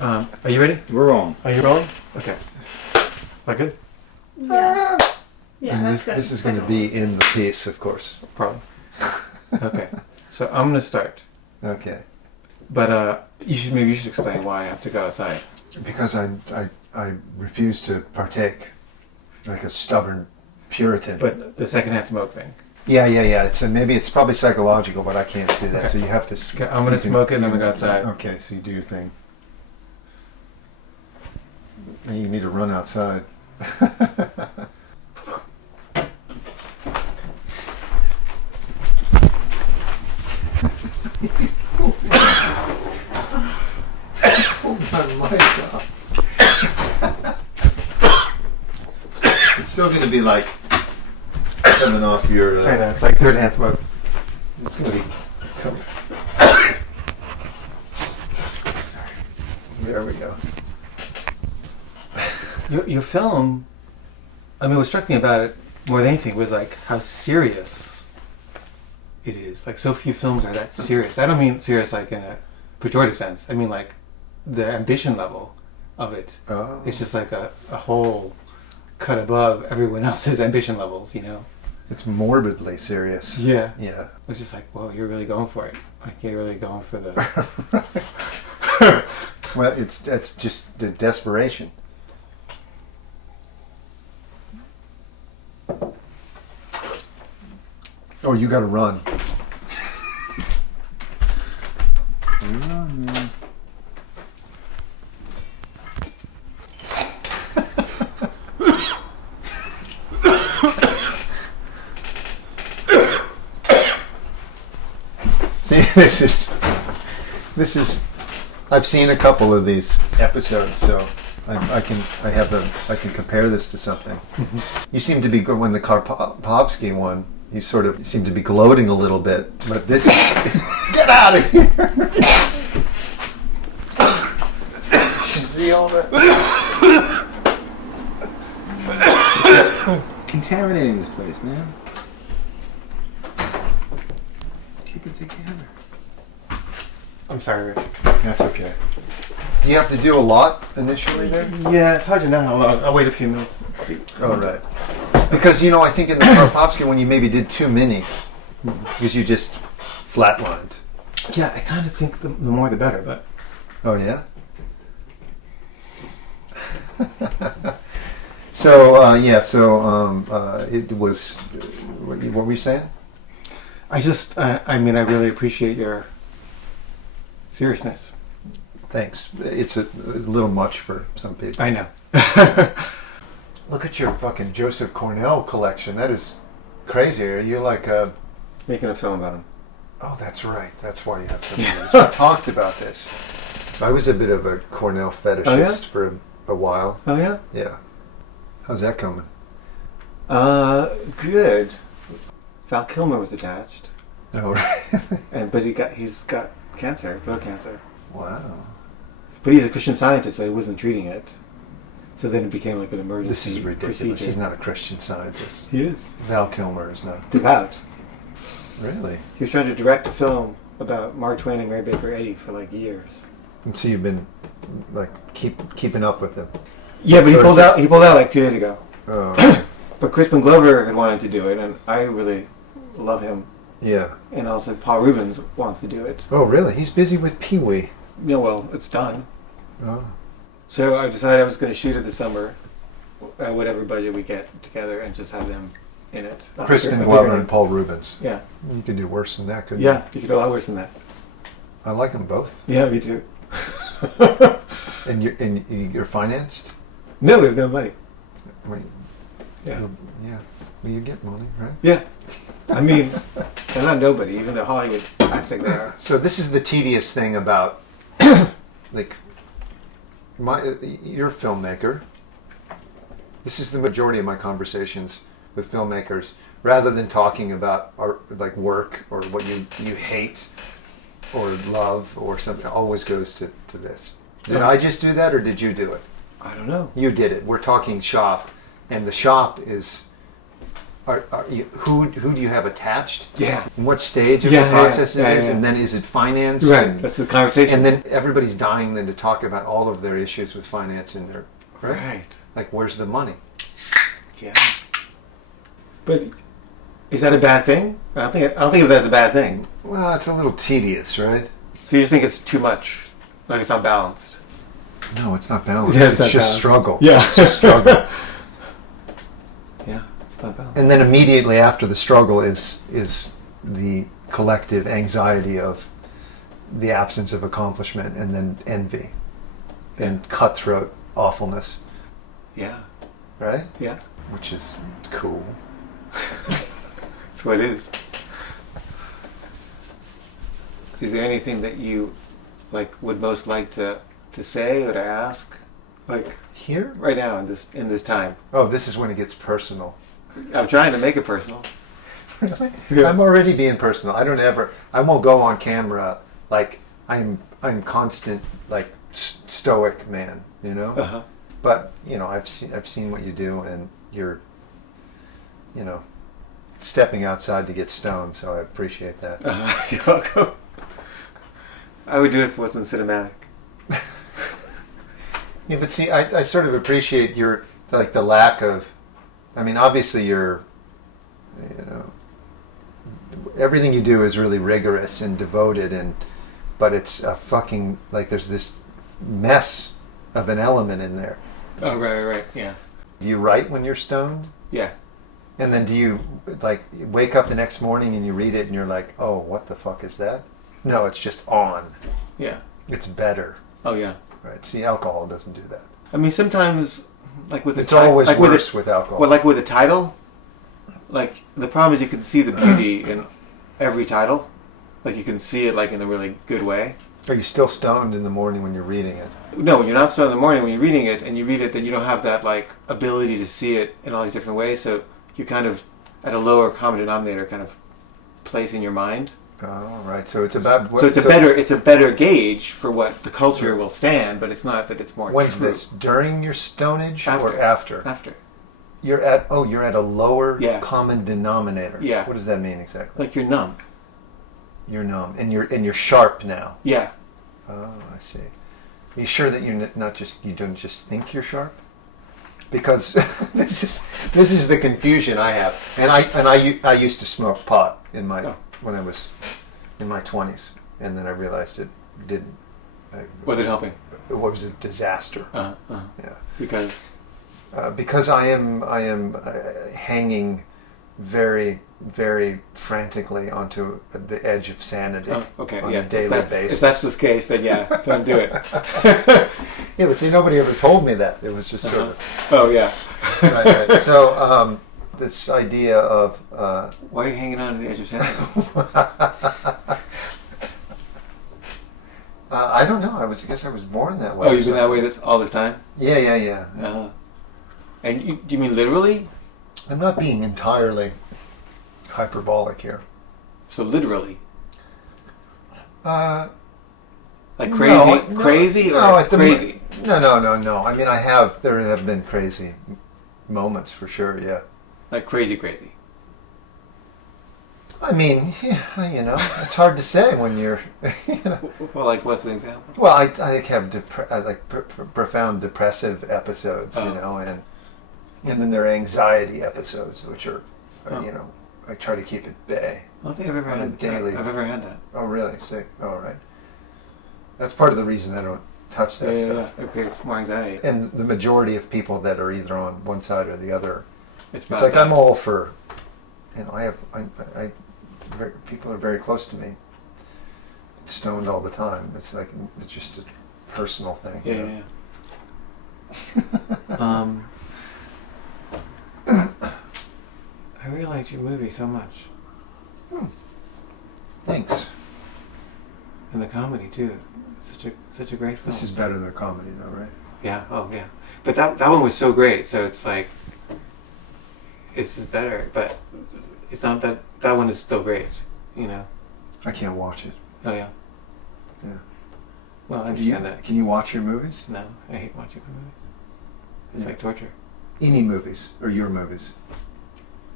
Are you ready? We're on. Are you rolling? Okay. Am I good? Yeah. Yeah, And that's good. this is going to be in the piece, of course. Probably. Okay. So I'm going to start. Okay. But you should explain why I have to go outside. Because I refuse to partake, like a stubborn Puritan. But the secondhand smoke thing. Yeah. Maybe it's probably psychological, but I can't do that. Okay. So you have to. Okay, I'm going to smoke it and I'm going to go outside. Okay, so you do your thing. You need to run outside. It's still going to be like coming off your. I know, it's like third hand smoke. It's going to be coming. There we go. Your film, I mean, what struck me about it more than anything was like how serious it is. Like so few films are that serious. I don't mean serious like in a pejorative sense. I mean like the ambition level of it. Oh. It's just like a whole cut above everyone else's ambition levels, you know? It's morbidly serious. Yeah. Yeah. It was just like, whoa, you're really going for it. Like you're really going for the... Well, that's just the desperation. Oh, you got to run. See, this is. I've seen a couple of these episodes, so I can compare this to something. Mm-hmm. You seem to be good when the Karpovsky one. You sort of seem to be gloating a little bit, but this is... Get out of here! You see all that? Contaminating this place, man. Keep it together. I'm sorry, Rich. That's okay. Do you have to do a lot initially there? Yeah, it's hard to know how long. I'll wait a few minutes. Let's see. Oh, right. Because, I think in the Karpovsky one you maybe did too many. Because you just flatlined. Yeah, I kind of think the more the better, but... Oh, yeah? It was... What were you saying? I really appreciate your seriousness. Thanks. It's a little much for some people. I know. Look at your fucking Joseph Cornell collection. That is crazy. Are you like a... Making a film about him. Oh, that's right. That's why you have some of these. We talked about this. I was a bit of a Cornell fetishist for a while. Oh, yeah? Yeah. How's that coming? Good. Val Kilmer was attached. Oh, right. But he's got cancer, throat cancer. Wow. But he's a Christian Scientist, so he wasn't treating it. So then it became like an emergency This is ridiculous. procedure. He's not a Christian Scientist. He is. Val Kilmer is not. Devout. Really? He was trying to direct a film about Mark Twain and Mary Baker Eddy for like years. And so you've been like keeping up with him. Yeah, but he pulled out like 2 days ago. Oh. But Crispin Glover had wanted to do it, and I really love him. Yeah. And also Paul Rubens wants to do it. Oh, really? He's busy with Pee-wee. Yeah, well, it's done. Oh. So I decided I was going to shoot it this summer, whatever budget we get together, and just have them in it. Crispin Glover and Paul Rubens. Yeah. You could do worse than that, couldn't Yeah, you could do a lot worse than that. you? I like them both. Yeah, me too. And you're financed? No, we have no money. Wait. Yeah. Yeah. Well, you get money, right? Yeah. I mean, they're not nobody, even though Hollywood acts like they are. So this is the tedious thing about, like, you're a filmmaker. This is the majority of my conversations with filmmakers. Rather than talking about like work or what you hate or love or something, it always goes to this. Did I just do that or did you do it? I don't know. You did it. We're talking shop, and the shop is who do you have attached? Yeah. And what stage of Yeah, the process yeah, it is, yeah. and then is it finance? Right. And, That's the conversation. and then everybody's dying then to talk about all of their issues with finance in their right. Like, where's the money? Yeah. But is that a bad thing? I don't think of that as a bad thing. Well, it's a little tedious, right? So you just think it's too much, like it's not balanced. No, it's not balanced. Yeah, it's not just balanced. struggle. Yeah. It's just struggle. Yeah, it's not balanced. And then immediately after the struggle is the collective anxiety of the absence of accomplishment, and then envy and cutthroat awfulness, Yeah. right? Yeah. Which is cool. That's what it is. Is there anything that you would most like to say or to ask, Here? right now in this time? Oh, this is when it gets personal. I'm trying to make it personal. Really? Yeah. I'm already being personal. I won't go on camera like I'm constant stoic man, you know? Uh-huh. But, I've seen what you do, and you're stepping outside to get stoned, so I appreciate that. You're welcome. I would do it if it wasn't cinematic. Yeah, but see, I sort of appreciate your the lack of. I mean, obviously, everything you do is really rigorous and devoted, but it's a fucking there's this mess of an element in there. Oh, right, yeah. Do you write when you're stoned? Yeah. And then do you wake up the next morning and you read it and you're like, oh, what the fuck is that? No, it's just on. Yeah. It's better. Oh, yeah. Right. See, alcohol doesn't do that. I mean, sometimes, with the It's always worse with alcohol. Well, with a title, the problem is you can see the beauty in every title. You can see it, in a really good way. Are you still stoned in the morning when you're reading it? No, when you're not stoned in the morning, when you're reading it, and you read it, then you don't have that, ability to see it in all these different ways, so you kind of, at a lower common denominator, kind of place in your mind. Oh, right. So it's about... So it's a better gauge for what the culture will stand, but it's not that it's more When's true. this? During your stonage After. or after? After. You're at a lower Yeah. common denominator. Yeah. What does that mean exactly? You're numb. You're numb, and you're sharp now. Yeah. Oh, I see. Are you sure that you don't just think you're sharp? Because this is the confusion I have, and I used to smoke pot when I was in my 20s, and then I realized it didn't. Was it helping? It was a disaster. Yeah. Because I am hanging very, very frantically onto the edge of sanity on a daily basis. If that's the case, then yeah, don't do it. Yeah, but see, nobody ever told me that. It was just sort of... Oh, yeah. Right. So, this idea of... Why are you hanging on to the edge of sanity? I don't know. I guess I was born that way. Oh, you've been that way all this time? Yeah. Uh-huh. And do you mean literally? I'm not being entirely hyperbolic here. So literally? Crazy? Crazy? No, crazy? No. I mean, there have been crazy moments for sure, yeah. Crazy. I mean, it's hard to say when you're, Well, what's an example? Well, I have profound depressive episodes, and then there are anxiety episodes, which are, I try to keep at bay. I don't think I've ever had that. Oh, really? Sick. All right. That's part of the reason I don't touch that stuff. Yeah. Okay, it's more anxiety. And the majority of people that are either on one side or the other, it's bad. I'm all for, people are very close to me. Stoned all the time. It's just a personal thing. Yeah. I really liked your movie so much. Thanks. And the comedy too. Such a great film. This is better than a comedy, though, right? Yeah. Oh, yeah. But that one was so great. So it's it's just better. But it's not that one is still great. I can't watch it. Oh yeah. Yeah. Well, I understand that. Can you watch your movies? No, I hate watching my movies. It's like torture. Any movies or your movies?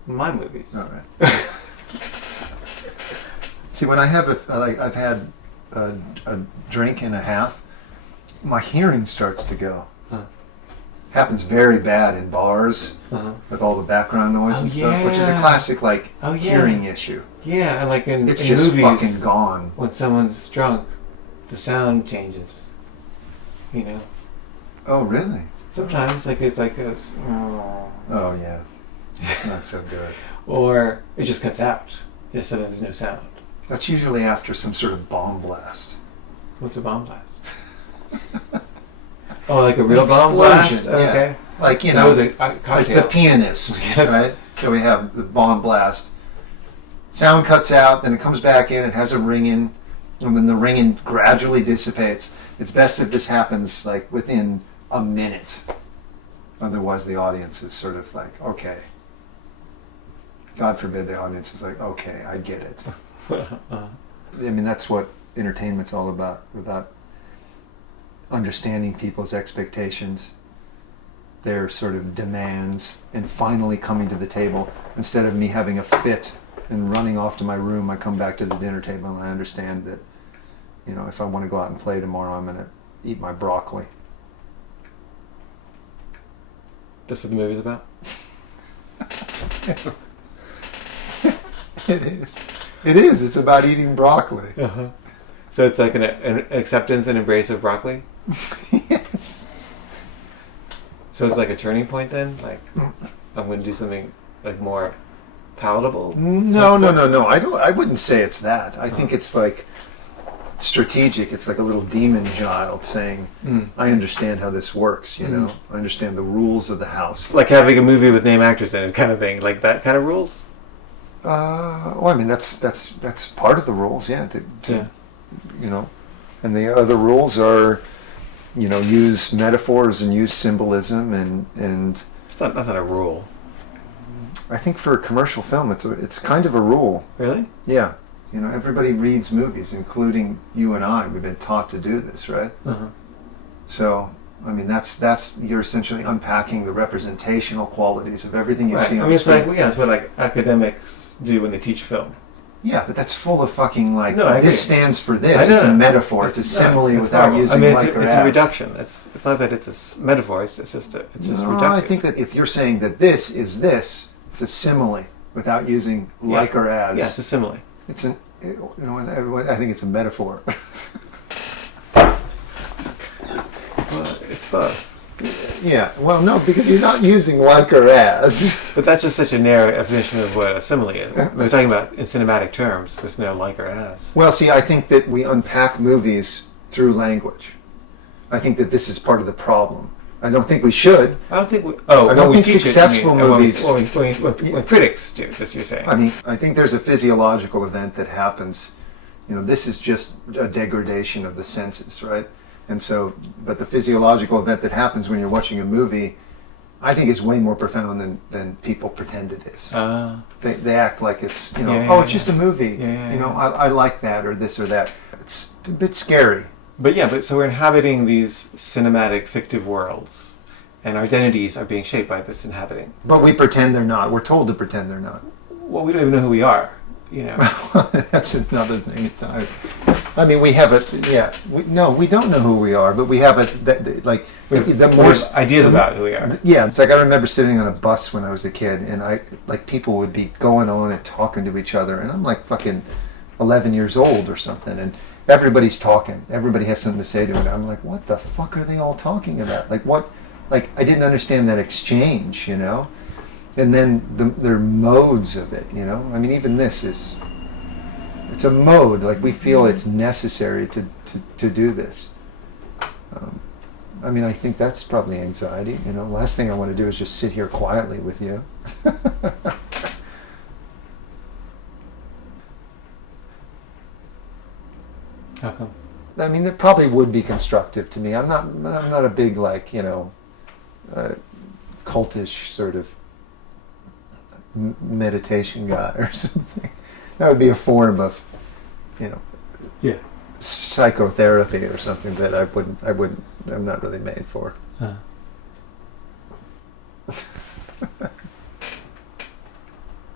my movies. All right. See, when I have I've had a drink and a half, my hearing starts to go. Happens very bad in bars with all the background noise and stuff, which is a classic hearing issue. Yeah, and like in It's just movies, fucking gone. when someone's drunk, the sound changes. You know, Oh, really? sometimes like it's like goes, Oh, yeah. It's not so good. or it just cuts out. You know, so there's no sound. That's usually after some sort of bomb blast. What's a bomb blast? Oh, like a real bomb blast? Explosion, yeah. Okay. Like, you That know, was a like cocktail. the pianist, Yes. right? So we have the bomb blast. Sound cuts out, then it comes back in, it has a ringing, and then the ringing gradually dissipates. It's best if this happens like within a minute. Otherwise the audience is sort of like, okay. God forbid the audience is like, okay, I get it. I mean, that's what entertainment's all about understanding people's expectations, their sort of demands, and finally coming to the table. Instead of me having a fit and running off to my room, I come back to the dinner table and I understand that, you know, if I want to go out and play tomorrow, I'm going to eat my broccoli. That's what the movie's about? It is. It is. It's about eating broccoli. Uh-huh. So it's like an acceptance and embrace of broccoli? Yes. So it's like a turning point then? Like, I'm going to do something like more palatable? No. I wouldn't say it's that. I think it's like strategic. It's like a little demon child saying, I understand how this works, you know? I understand the rules of the house. Like having a movie with name actors in it kind of thing? Like that kind of rules? Well, I mean, that's part of the rules, yeah. Yeah. You know, and the other rules are, you know, use metaphors and use symbolism and That's not a rule. I think for a commercial film, it's kind of a rule. Really? Yeah. You know, everybody reads movies, including you and I. We've been taught to do this, right? Uh-huh. So, I mean, that's you're essentially unpacking the representational qualities of everything you Right. see I on mean, the screen. it's like, it's what like academics do when they teach film. Yeah, but that's full of fucking like, No, I agree. this stands for this. I know. It's a metaphor. It's a simile it's without horrible. using I mean, like or it's as. a reduction. It's not that it's a metaphor. It's just No, reductive. I think that if you're saying that this is this, it's a simile without using like or as. Yeah, it's a simile. It's an, you know, I think it's a metaphor. Well, it's both. Yeah, well, no, because you're not using like or as. But that's just such a narrow definition of what a simile is. We're talking about in cinematic terms. There's no like or as. Well, see, I think that we unpack movies through language. I think that this is part of the problem. I don't think we should. I don't think we... Oh, I don't when we think teach successful it, you mean, movies- when critics do, that's what you're saying. I mean, I think there's a physiological event that happens. You know, this is just a degradation of the senses, right? And so, but the physiological event that happens when you're watching a movie, I think is way more profound than people pretend it is. They act like it's, you know, Yeah, it's just a movie. Yeah, you know, yeah. I like that or this or that. It's a bit scary. But so we're inhabiting these cinematic fictive worlds, and our identities are being shaped by this inhabiting. But we pretend they're not. We're told to pretend they're not. Well, we don't even know who we are, you know. That's another thing. I mean, we have a, yeah. We don't know who we are, but we have We have ideas about who we are. Yeah, it's like I remember sitting on a bus when I was a kid, and people would be going on and talking to each other, and I'm like fucking 11 years old or something, and everybody's talking. Everybody has something to say to it. I'm like, what the fuck are they all talking about? Like what? Like I didn't understand that exchange, you know. And then there are modes of it, you know. I mean, even this is. It's a mode, like we feel it's necessary to do this. I mean, I think that's probably anxiety, you know. Last thing I want to do is just sit here quietly with you. How come? I mean, that probably would be constructive to me. I'm not a big, like, you know, cultish sort of meditation guy or something. That would be a form of, you know, psychotherapy or something that I'm not really made for.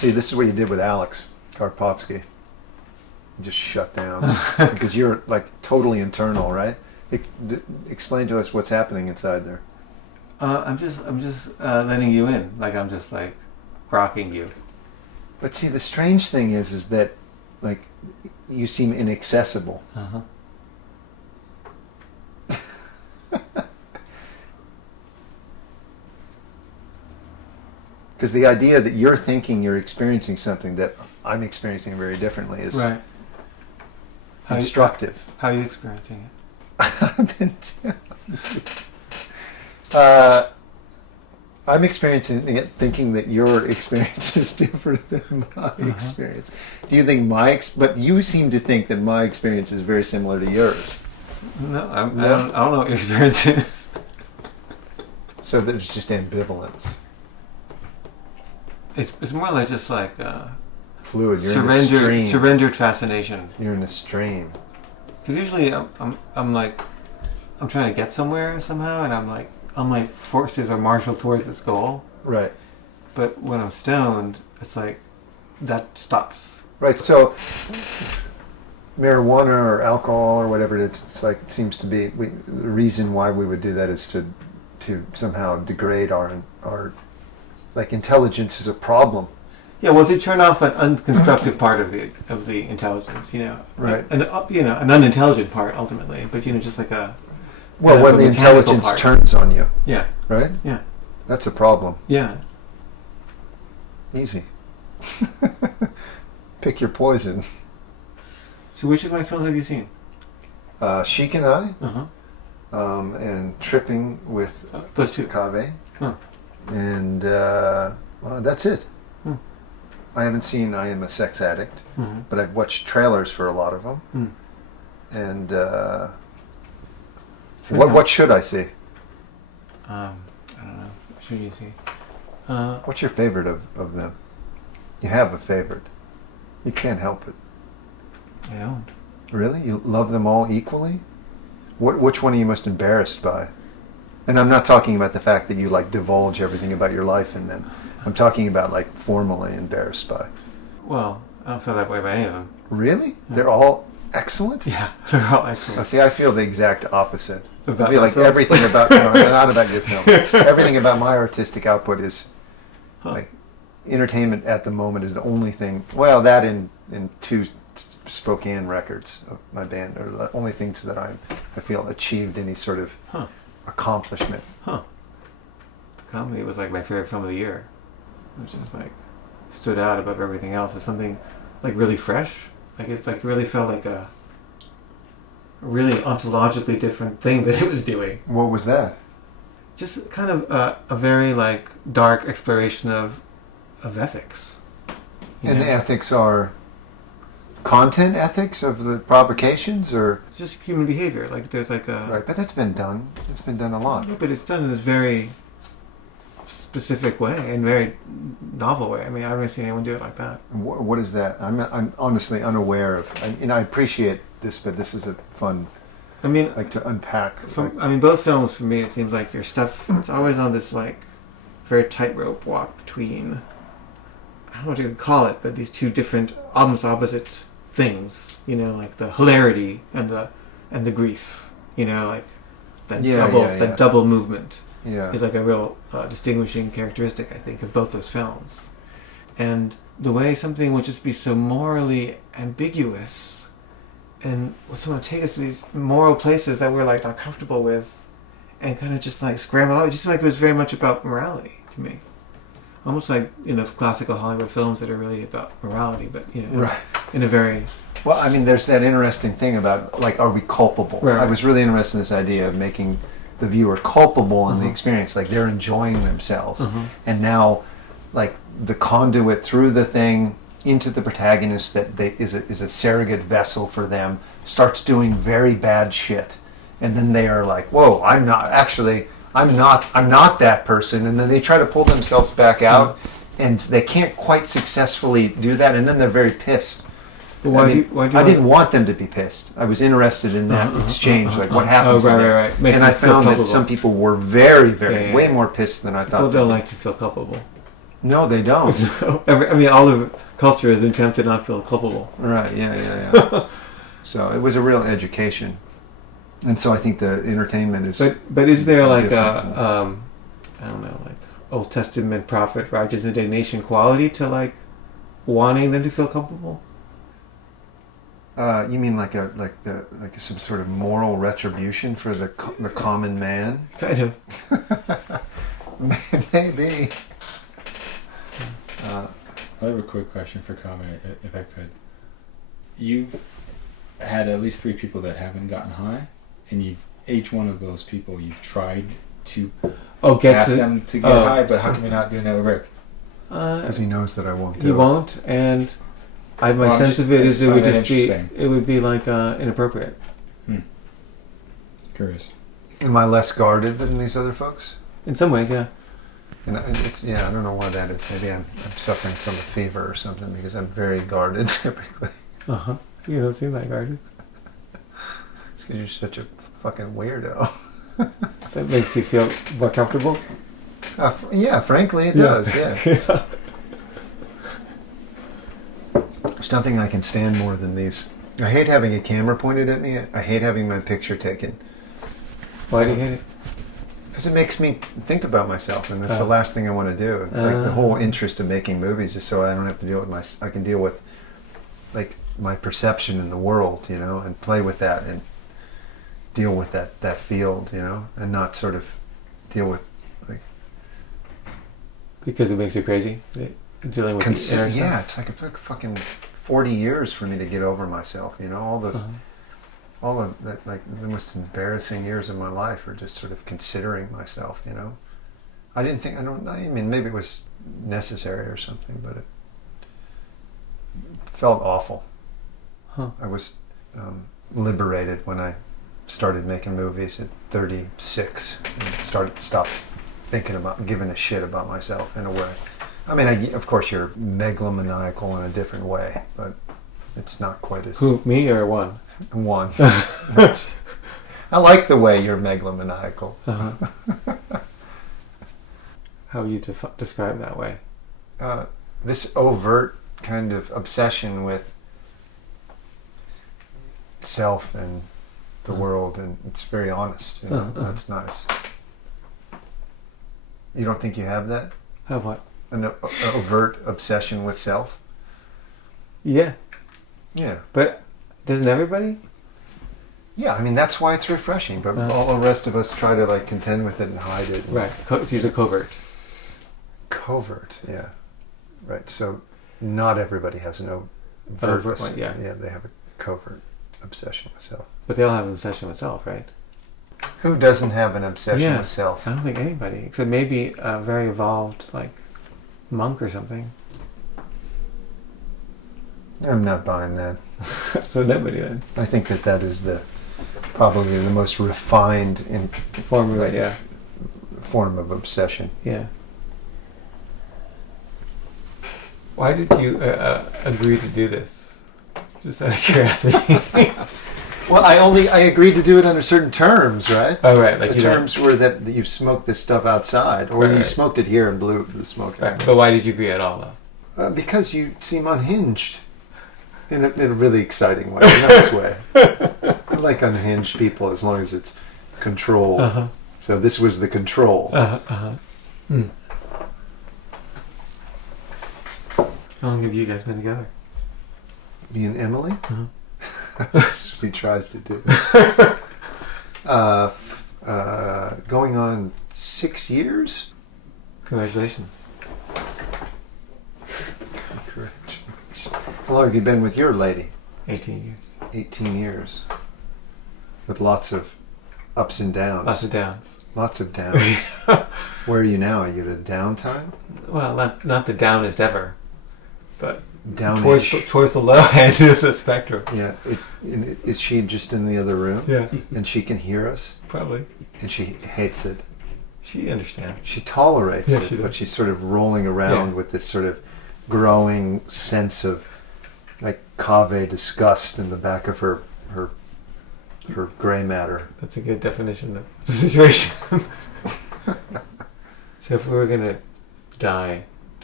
See, this is what you did with Alex Karpovsky. You just shut down because you're like totally internal, right? Explain to us what's happening inside there. I'm just letting you in. Like I'm just like rocking you. But see, the strange thing is that like you seem inaccessible. Uh-huh. Because the idea that you're thinking you're experiencing something that I'm experiencing very differently is Right. instructive. How are you experiencing it? I've been I'm experiencing it thinking that your experience is different than my experience. Do you think but you seem to think that my experience is very similar to yours. No, I don't know what your experience is. So there's just ambivalence. It's more like just like Fluid, you're in a stream. surrendered fascination. You're in a stream. Because usually I'm like I'm trying to get somewhere somehow, and I'm like forces are marshaled towards this goal. Right. But when I'm stoned, it's like that stops. Right. So marijuana or alcohol or whatever it's like it seems to be. The reason why we would do that is to somehow degrade our like intelligence is a problem. Yeah, well, to turn off an unconstructive part of the intelligence, Right. an unintelligent part ultimately, but just like a well, kind when of the a mechanical intelligence part. turns on you, Yeah, right? yeah, That's a problem. yeah. Easy. Pick your poison. So, which of my films have you seen? Sheik and I, Uh-huh. and Tripping with Those two. Caveh, Huh. and that's it. Hmm. I haven't seen I Am a Sex Addict, Mm-hmm. but I've watched trailers for a lot of them. Mm. And Sure what enough. what should I see? I don't know. What should you see? What's your favorite of them? You have a favorite. You can't help it. I don't. Really? You love them all equally? Which one are you most embarrassed by? And I'm not talking about the fact that you like divulge everything about your life in them. I'm talking about like formally embarrassed by. Well, I don't feel that way about any of them. Really? Yeah. They're all excellent? Yeah, they're all Oh, excellent. see, I feel the exact opposite. About I feel my like films? everything about no, not about your film. Everything about my artistic output is like entertainment at the moment is the only thing. Well, that in two Spokane records of my band are the only things that I feel achieved any sort of Huh. accomplishment. Huh. The comedy was like my favorite film of the year, which is like stood out above everything else as something like really fresh. Like it's like really felt like a really ontologically different thing that it was doing. What was that? Just kind of a very like dark exploration of ethics. You And know? the ethics are content ethics of the provocations, or Just human behavior. Like there's like a right? But that's been done. It's been done a lot. Yeah, but it's done in this very specific way and very novel way. I mean, I've never seen anyone do it like that. What is that? I'm honestly unaware of. I appreciate this, but this is a fun I mean, like to unpack. I mean, both films for me, it seems like your stuff. It's always on this like very tightrope walk between. I don't know what you would call it, but these two different, almost opposite things. Like the hilarity and the grief. Like that that double movement. Yeah. Is like a real distinguishing characteristic, I think, of both those films. And the way something would just be so morally ambiguous and someone take us to these moral places that we're like not comfortable with and kind of just like scramble out. It just seemed like it was very much about morality to me. Almost like, classical Hollywood films that are really about morality, but, Right. in a very... Well, I mean, there's that interesting thing about, like, are we culpable? Right. I was really interested in this idea of making the viewer culpable in the experience. Like, they're enjoying themselves. And now, like, the conduit through the thing into the protagonist that is a surrogate vessel for them starts doing very bad shit. And then they are like, whoa, I'm not that person. And then they try to pull themselves back out, and they can't quite successfully do that. And then they're very pissed. But I didn't want them to be pissed. I was interested in that exchange, like what happens. Oh, in there. right. Makes And I them feel found that culpable. some people were very, very, way more pissed than I thought. People they'd don't be. like to feel culpable. No, they don't. I mean, all of culture is an attempt to not feel culpable. Right, yeah. So it was a real education. And so I think the entertainment is... But is there like different. I don't know, like Old Testament prophet righteous indignation quality to like wanting them to feel comfortable? You mean like some sort of moral retribution for the common man? Kind of. Maybe. I have a quick question for Caveh, if I could. You've had at least 3 people that haven't gotten high, and each one of those people you've tried to ask them to get high, but how come you're not doing that with Rick? Because he knows that I won't do it. You won't, and my sense of it is it would be like inappropriate. Curious. Am I less guarded than these other folks? In some ways, yeah. And it's I don't know why that is. Maybe I'm suffering from a fever or something because I'm very guarded typically. You don't seem that guarded. It's because you're such a fucking weirdo. That makes you feel more comfortable. Yeah, frankly, it does. Yeah. There's nothing I can stand more than these. I hate having a camera pointed at me. I hate having my picture taken. Why do you hate it? Because it makes me think about myself, and that's the last thing I want to do. Like the whole interest of making movies is so I don't have to deal with I can deal with like my perception in the world, and play with that and deal with that field, and not sort of deal with like Because it makes you crazy dealing with the inner yeah, stuff. it took fucking 40 years for me to get over myself, all those. All of that, like the most embarrassing years of my life are just sort of considering myself, I mean, maybe it was necessary or something, but it felt awful. I was liberated when I started making movies at 36 and stopped thinking about giving a shit about myself in a way. I mean, of course you're megalomaniacal in a different way, but it's not quite as... Who, me or one? One. I like the way you're megalomaniacal. How would you describe that way? This overt kind of obsession with self and the world, and it's very honest. That's nice. You don't think you have that? Have what? An overt obsession with self? Yeah. Yeah. But doesn't everybody? Yeah, I mean, that's why it's refreshing, but all the rest of us try to like contend with it and hide it. Right. It's usually covert. Covert, yeah. Right, so not everybody has an overt one, yeah. Yeah, they have a covert obsession with self. But they all have an obsession with self, right? Who doesn't have an obsession with self? I don't think anybody, except maybe a very evolved, like, monk or something. I'm not buying that. So nobody then. I think that is probably the most refined Form of it, form of obsession. Yeah. Why did you agree to do this? Just out of curiosity. Well, I agreed to do it under certain terms, right? Oh, right. Like the terms were that you smoked this stuff outside, or you smoked it here and blew the smoke. Right. But why did you agree at all, though? Because you seem unhinged. In a really exciting way, in a nice way. I like unhinged people as long as it's controlled. So this was the control. How long have you guys been together? Me and Emily? She tries to do. Going on 6 years? Congratulations. How long have you been with your lady? 18 years. 18 years. With lots of ups and downs. Lots of downs. Lots of downs. Where are you now? Are you at a downtime? Well, not the downest ever, but Downish. towards the low end of the spectrum. Yeah. Is she just in the other room? Yeah. And she can hear us? Probably. And she hates it. She understands. She tolerates it, she does. but she's sort of rolling around with this sort of growing sense of like Caveh disgust in the back of her gray matter. That's a good definition of the situation. So if we were going to die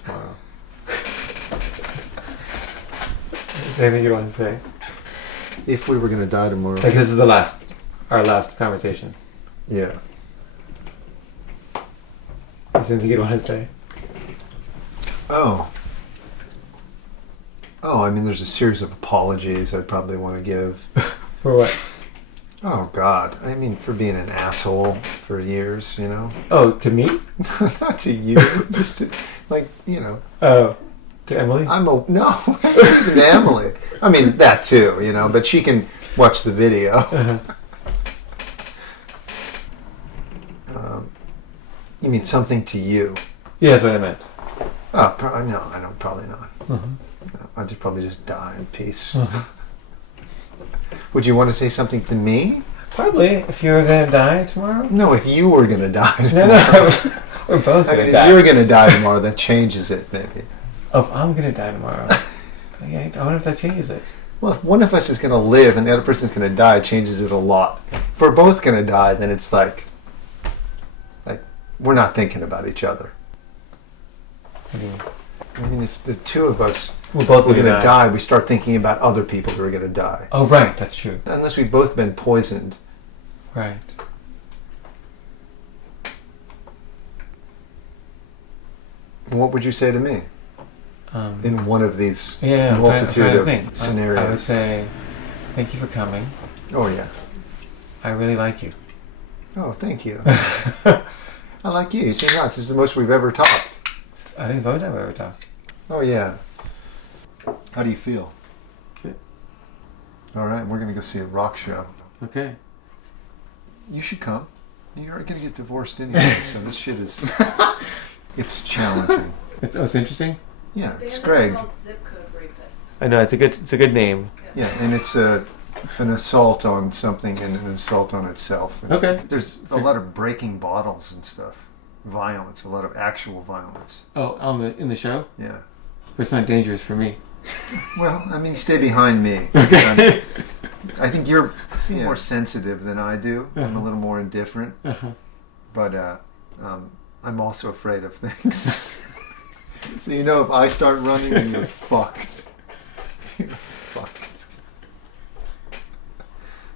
tomorrow. Anything you want to say? If we were going to die tomorrow. Like this is our last conversation. Yeah. Is there anything you want to say? Oh, I mean, there's a series of apologies I'd probably want to give. For what? Oh, God. I mean, for being an asshole for years, you know? Oh, to me? Not to you. Just to, like, you know. Oh, to Emily? No, even to Emily. I mean, that too, you know, but she can watch the video. Uh-huh. You mean something to you? Yeah, that's what I meant. Oh, no, I don't. Probably not. Uh-huh. No, I'd probably just die in peace. Uh-huh. Would you want to say something to me? Probably, if you were going to die tomorrow. No, if you were going to die tomorrow. No. We're both I going mean, to if die. you were going to die tomorrow, that changes it, maybe. Oh, if I'm going to die tomorrow. I wonder if that changes it. Well, if one of us is going to live and the other person's going to die, it changes it a lot. If we're both going to die, then it's like we're not thinking about each other. I mean, if the two of us We're both were going to die, we start thinking about other people who are going to die. Oh, right, that's true. Unless we've both been poisoned. Right. And what would you say to me in one of these multitude of scenarios? I would say, thank you for coming. Oh, yeah. I really like you. Oh, thank you. I like you. You seem nuts. This is the most we've ever talked. I think it's the only time I've ever talked. Oh, yeah. How do you feel? Good. All right, we're going to go see a rock show. Okay. You should come. You're going to get divorced anyway, so this shit is... It's challenging. It's interesting? Yeah, The it's band is Greg. called Zip Code Rapists. I know, it's a good name. Yeah, and it's an assault on something and an assault on itself. And Okay. there's a lot of breaking bottles and stuff. Violence, a lot of actual violence. Oh, in the show? Yeah. But it's not dangerous for me. Well, I mean, stay behind me. Okay. I think you're more sensitive than I do. I'm a little more indifferent. Uh-huh. But I'm also afraid of things. So you know, if I start running, then you're fucked. You're